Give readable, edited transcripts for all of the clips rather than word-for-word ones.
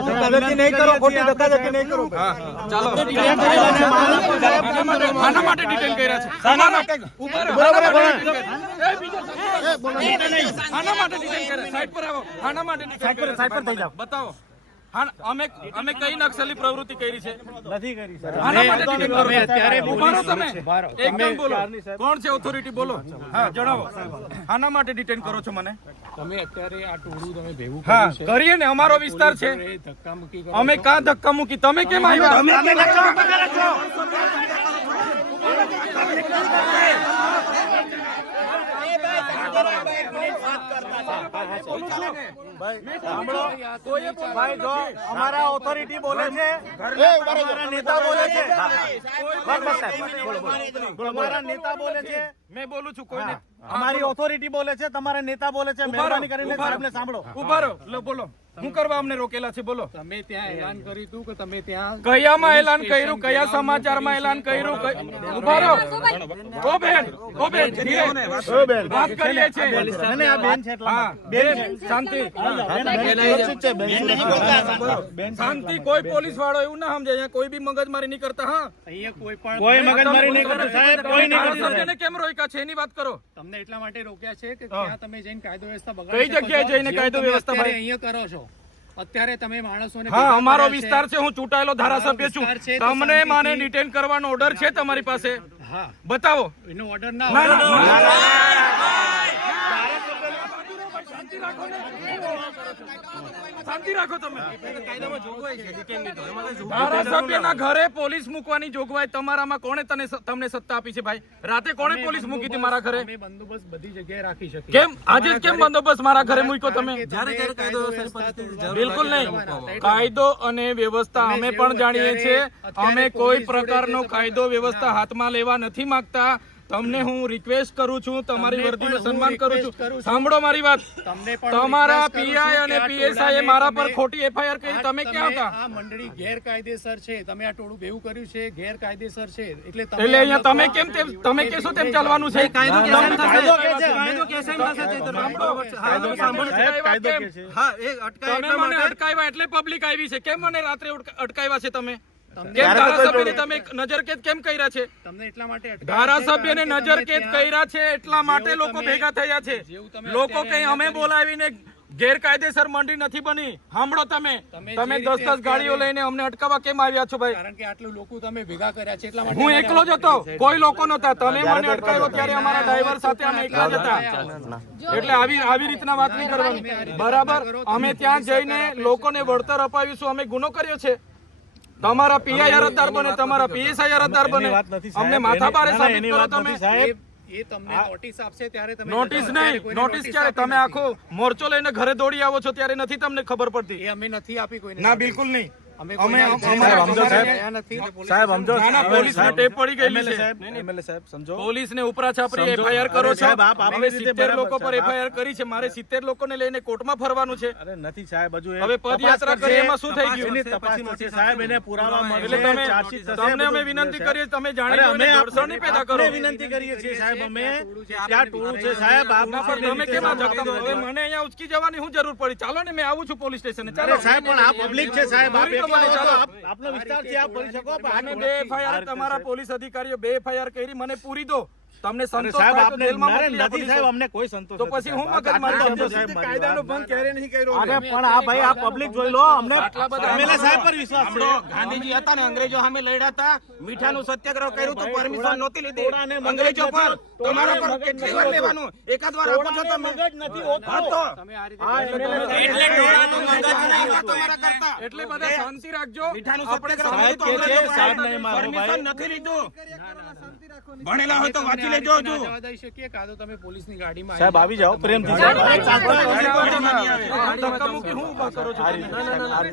ધક્કાધક્કી નહીં કરો, ખોટી ધક્કાધક્કી નહીં કરો. ચાલો આના માટે ડિટેન કર્યા છે. આના માટે ઉભા રહો. આના માટે ડિટેન કર્યા. સાઈડ પર આવો. આના માટે સાઈડ પર થઈ જાઓ. બતાવો. અમે કઈ નક્સલી પ્રવૃત્તિ કરી છે? નથી કરી સર. આના માટે ડિટેન કરો. ઉભા રહો તમે. એકદમ બોલો. કોણ છે ઓથોરિટી? બોલો. હા જણાવો. આના માટે ડિટેન કરો છો મને? તમે અત્યારે આ ટોળું તમે ભેગું હા કરીએ ને, અમારો વિસ્તાર છે. ધક્કામુક્કી અમે કાં ધક્કા મૂકી? તમે કેમ આવ્યા? ભાઈ જો અમારા ઓથોરિટી બોલે છે, અમારા નેતા બોલે છે, અમારા નેતા બોલે છે, મેં બોલું છું. કોઈ અમારી ઓથોરિટી બોલે છે, તમારા નેતા બોલે છે. મહેરબાની કરીને સાહેબને સાંભળો. ઉભા રહો. બોલો. શું કરવા અમને રોકેલા છે? બોલો. તમે ત્યાં એલાન કર્યું હતું કે તમે ત્યાં કયામાં એલાન કર્યું? કયા સમાચારમાં એલાન કર્યું? ઉભા રહો. ઓ બેન વાત કરીએ છીએ. આ બેન છે એટલા હા બેન શાંતિ શાંતિ. કોઈ પોલીસ વાળો એવું ના સમજે. અહીંયા કોઈ બી મગજમારી નહીં કરતા. હા અહીંયા કોઈ મગજમારી નહીં કરતું સાહેબ, કોઈ નહીં કરતું. ધારાસભ્યને કેમ રોક્યા છે એની વાત કરો. તમને એટલા માટે રોક્યા છે કે ત્યાં તમે જઈને કાયદો વ્યવસ્થા કઈ બગાડી શકો જગ્યાએ છો. જઈને કાયદો વ્યવસ્થા અત્યારે ભાઈ? અહીંયા કરો છો. અત્યારે તમે માણસોને હા અમારો ભેગા વિસ્તાર કર્યા છે. હું ચૂંટાયેલો ધારાસભ્ય છું. વિસ્તાર છે તો તમને શાંતિથી- માને ડિટેન કરવાનો ઓર્ડર છે તમારી પાસે? હા બતાવો. એનો ઓર્ડર ના ના, હોય. શાંતિ રાખો તમે. ધારાસભ્યના ઘરે પોલીસ મૂકવાની જોગવાઈ તમારામાં કોણે તમને સત્તા આપી છે ભાઈ? રાતે કોણે પોલીસ મૂકી હતી મારા ઘરે? અમે બંદોબસ્ત બધી જગ્યાએ રાખી શકીએ. કેમ આજે જ કેમ બંદોબસ્ત મારા ઘરે મૂક્યો તમે? બિલકુલ નહીં. કાયદો અને વ્યવસ્થા અમે પણ જાણીએ છીએ. અમે કોઈ પ્રકારનો કાયદો વ્યવસ્થા હાથમાં લેવા નથી માંગતા. તમને હું રિક્વેસ્ટ કરું છું, તમારી વર્દીનું સન્માન કરું છું. સાંભળો મારી વાત. તમારા પીઆઈ અને પીએસઆઈ મારા પર ખોટી એફઆઈઆર કરી. તમે ક્યાં હતા? આ મંડળી ગેરકાયદેસર છે. તમે આ ટોળું ભેગું કર્યું છે, ગેરકાયદેસર છે. એટલે અહીંયા તમે કેમ તમે કેશો તેમ ચાલવાનું છે? કાયદો કે છે. તમે મને અટકાવ્યા એટલે પબ્લિક આવી છે. કેમ મને રાત્રે અટકાવ્યા છે તમે? કેમ ધારાસભ્યને તમે નજરકેદ કેમ કર્યા છે? તમને એટલા માટે ધારાસભ્યને નજરકેદ કર્યા છે એટલા માટે લોકો ભેગા થયા છે. લોકો કઈ અમે બોલાવીને ગેરકાયદેસર મંડી નથી બની. સાંભળો તમે 10 ગાડીઓ લઈને અમને અટકાવવા કેમ આવ્યા છો ભાઈ? કારણ કે આટલું લોકો તમે ભેગા કર્યા છે એટલા માટે. હું એકલો જ હતો, કોઈ લોકો નહોતા. તમે મને અટકાવ્યો ત્યારે અમારા ડ્રાઈવર સાથે અમે એકલા જ હતા. એટલે આવી રીતના વાત નહીં કરવાની. બરાબર. અમે ત્યાં જઈને લોકોને વળતર અપાવીશું. અમે ગુનો કર્યો છે? તમારા પીઆઈ અરજદાર બને, તમારા પીએસઆઈ અરજદાર બને. અમને માથા ભારે સાબિત કરો તમે. એ તમને નોટિસ આપશે ત્યારે તમે નોટિસ નહીં. નોટિસ ક્યારે? તમે આખો મોરચો લઈને ઘરે દોડી આવો છો ત્યારે નથી તમને ખબર પડતી? એ અમે નથી આપી કોઈને. ના બિલકુલ નહીં. પોલીસને ટેપ પડી ગયેલી છે. પોલીસને ઉપરા છાપરી એફઆઈઆર કરો છો. હવે 70 લોકો પર એફઆઈઆર કરી છે. મારે 70 લોકોને લઈને કોર્ટમાં ફરવાનું છે. નથી સાહેબ, હજુ હવે પદયાત્રા કરી એમાં શું થઈ ગયું? સાહેબ એને પુરાવા એટલે તમને અમે વિનંતી કરીએ તમે જાણી જોઈને દોડસણ પેદા કરો. વિનંતી કરીએ છીએ સાહેબ. અમે ત્યાં ટોળું છે સાહેબ. તમે કેમ આ ધક્કા? હવે મને અહીંયા ઉચકી જવાની શું જરૂર પડી? ચાલો ને, મેં આવું છું પોલીસ સ્ટેશને. ચાલો સાહેબ, પણ આ પબ્લિક છે સાહેબ. આપનો વિસ્તાર છે, આપ કરી શકો. અને 2 એફઆઈઆર તમારા પોલીસ અધિકારીઓ 2 એફઆઈઆર કરી. મને પૂરી દો. તમને સંતોષ સાહેબ થાય તો આપને જેલમાં મોકલી આપો. નથી સાહેબ, અમને કોઈ સંતોષ તો પછી હું મગજમારી કરું છું? કાયદાનો ભંગ ક્યારે નહીં કર્યો. અરે પણ આ ભાઈ આ પબ્લિક જોઈ લો. અમને આટલા બધા એમએલએ સાહેબ પર વિશ્વાસ છે. ગાંધીજી હતા ને, અંગ્રેજો સામે લડ્યા હતા, મીઠાનું સત્યાગ્રહ કર્યું તો પરમિશન નહોતી લીધી અંગ્રેજો પર. તમારા પર કેટલી વાર લેવાનું? એકાદ વાર આપો છો તમે. મગજ નથી હોતો. તમે આ રીતે એટલે બધા શાંતિ રાખજો. મીઠાનું આપણે સત્યાગ્રહ સાહેબ નહીં મારો ભાઈ. પરમિશન નથી લીધું. ભણેલા હોય તો વાંચી લેજો. હજુ જવા દઈ શકીએ કાં તો તમે પોલીસની ગાડીમાં સાહેબ આવી જાઓ પ્રેમથી. ધક્કા મૂકી હું ઊભા કરો છો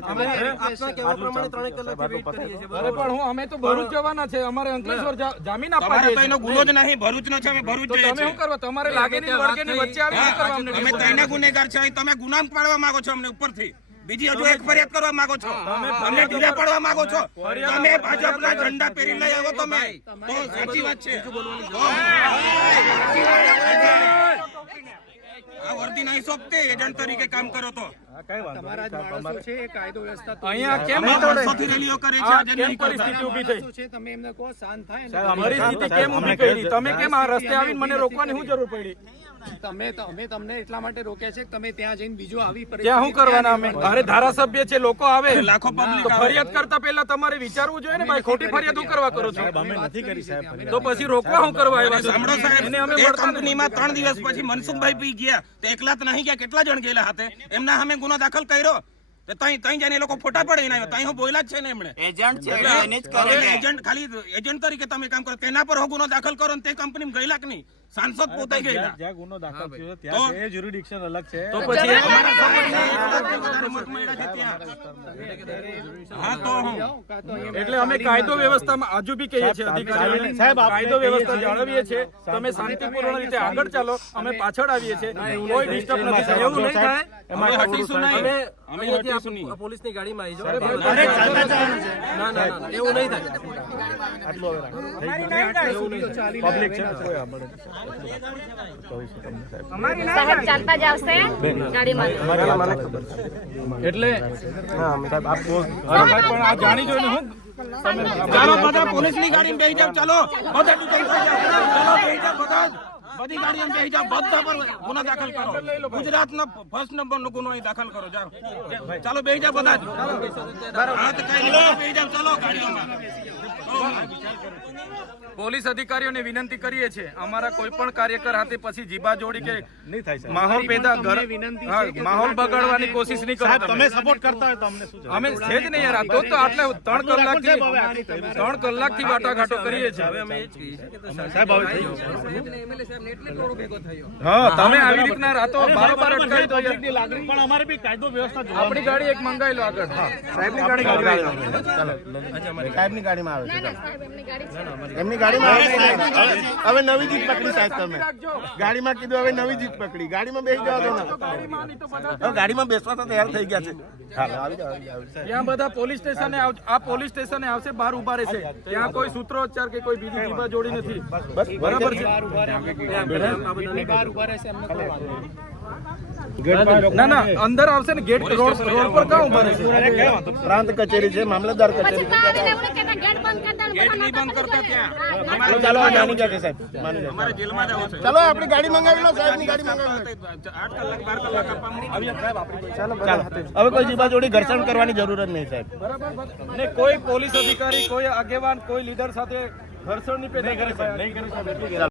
તમે? અરે પણ અમે તો ભરૂચ જવાના છે. અમારે અંકલેશ્વર જામીન આપવા તમારે તો છે. એનો ગુનો જ નહીં. ભરૂચનો છે, અમે ભરૂચ તો જઈએ તમે શું છીએ. કરવા? તમારે લાગે નહીં વળગે ની વચ્ચે આવી શું કરવા અમને? અમે ત્રણેય ગુનેગાર છે. તમે ગુનામ પાડવા માંગો છો અમને ઉપરથી. બીજી હજુ એક ફરિયાદ કરવા માંગો છો. તમે ઢીલા પડવા માંગો છો. તમે ભાજપના ઝંડા પહેરી લઈ આવો. તમે તો સાચી વાત છે. આ વર્દી નહીં સોંપતી. એજન્ટ તરીકે કામ કરો તો તમારા જ માણસો છે એ કાયદો વ્યવસ્થા અહીંયા કેમ અમે નહીં તોડે? વર્ષોથી રેલીઓ કરે છે આ આજે કેમ નહીં કરતા. પરિસ્થિતિ ઊભી થઈ? માણસો છે, તમે એમને કહો શાંત થાય ને. પરિસ્થિતિ કેમ ઊભી કરી? તમે કેમ આ રસ્તે આવીને મને રોકવાની શું જરૂર પડી? અમે તમને એટલા માટે રોક્યા છે કે તમે ત્યાં જઈને બીજું આવી ત્યાં શું કરવાના અમે? અરે ધારાસભ્ય છે, લોકો આવે લાખો public તો ફરિયાદ કરતા પહેલા તમારે વિચારવું જોઈએ ને ભાઈ, ખોટી ફરિયાદ શું કરવા કરો છો? તો પછી રોકવા શું કરવા આવ્યા છો? સાંભળો એને અમે સાહેબ, એ વળતા નથી. કંપનીમાં 3 દિવસ પછી મનસુખભાઈ પી ગયા તો એકલા તો નહીં ગયા, કેટલા જણ ગયેલા હાથે? એમના સામે ગુનો દાખલ કર્યો તો તઈ જઈને એ લોકો ફોટા પડાવીને આવ્યા. તઈ હું બોયલા જ છે ને એમણે એજન્ટ છે, એજન્ટ ખાલી એજન્ટ તરીકે તમે કામ કરો, તેના પર હું ગુનો દાખલ કરો ને તે કંપનીમાં ગયેલા કે નહીં? સાંસદ પોતે ગયેલા. જ્યાં ગુનો દાખલ થયો ત્યાં એ જ્યુરિડિક્શન અલગ છે. તો પછી અમારા સમાજને એક લાખ વધારે મત મળ્યા છે ત્યાં. હા તો હું એટલે અમે કાયદો વ્યવસ્થામાં હજુ બી કહીએ છીએ અધિકારીઓને, કાયદો વ્યવસ્થા જાળવીએ છીએ, તમે શાંતિપૂર્ણ રીતે આગળ ચાલો, અમે પાછળ આવીએ છીએ, કોઈ ડિસ્ટર્બ નથી થાય. એવું નહીં થાય. અમે હટીશું નહીં. અમે અહીંયાથી આ પોલીસની ગાડીમાં આવી જાઓ. અરે ચાલતા જવાનું છે. ના એવું નહીં થાય. પબ્લિક છે કોઈ સાંભળે. સાહેબ ચાલતા જ આવશે ગાડીમાં. એટલે પણ આ જાણી જોઈને હું ચાલો બધા પોલીસની ગાડીમાં બેસી જાવ. ચાલો બધા ડિટેલ થઈ જાવ. ચાલો બેસી જાવ બધા જ. બધી ગાડીમાં બેસી જાવ. બધા પર ગુનો દાખલ કરો. ગુજરાતનો ફર્સ્ટ નંબરનો ગુનો અહીં દાખલ કરો. જાઓ ચાલો બેસી જાવ બધા જ. હા તો કઈ નહીં, બેસી જાવ. ચાલો ગાડીઓમાં. પોલીસ અધિકારીઓને વિનંતી કરીએ છીએ, અમારા કોઈ પણ કાર્યકર હાથે પછી જીબા જોડી કે નહીં થાય સાહેબ. માહોલ પેદા માહોલ બગાડવાની કોશિશ નહીં કરો. તમે સપોર્ટ કરતા હોય તો અમને શું છે? અમે છે જ નહીં યાર. આ તો આટલે 3 કલાકથી વાટાઘાટો કરીએ છીએ. હવે અમે એ જ કહીએ છીએ કે સાહેબ હવે થઈ ગયું. હા તમે આવી રીતના રાતો બારોબાર અટકાવી દો યાર. પણ અમારે બી કાયદો વ્યવસ્થા જોવા. આપણી ગાડી એક મંગાવી લો આગળ. સાહેબની ગાડી સાહેબની ગાડીમાં આવે છે. એમની ગાડીમાં આવે છે. હવે નવી જીત પકડી સાહેબ તમે. ગાડીમાં કીધું હવે નવી જીત પકડી. ગાડીમાં બેસી જવા દો ને. હવે ગાડીમાં બેસવા તો તૈયાર થઈ ગયા છે. ત્યાં બધા પોલીસ સ્ટેશને આ પોલીસ સ્ટેશને આવશે, બહાર ઉભા રહેશે. ત્યાં કોઈ સૂત્રોચ્ચાર કે કોઈ બીજી જીબા જોડી નથી. બરાબર છે. બહાર ઉભા રહેશે એમને કહો. ના ના અંદર આવશે ને ગેટ રોડ પર કાં ઉભા રહેશે? પ્રાંત કચેરી છે, મામલતદાર કચેરી છે. ગેટ નહીં બંધ કરતા ત્યાં. ચાલો આ નાની ગાડી સાહેબ માની જાઓ. અમારે જેલમાં જવું છે. ચાલો આપણી ગાડી મંગાવી લો, સાહેબની ગાડી મંગાવી લો. 8 કલાક 12 કલાક આપવામાં. ચાલો હવે કોઈ જીબા જોડી ઘર્ષણ કરવાની જરૂર જ નહીં સાહેબ. ને કોઈ પોલીસ અધિકારી, કોઈ આગેવાન, કોઈ લીડર સાથે ઘર્ષણની પેદા કરે.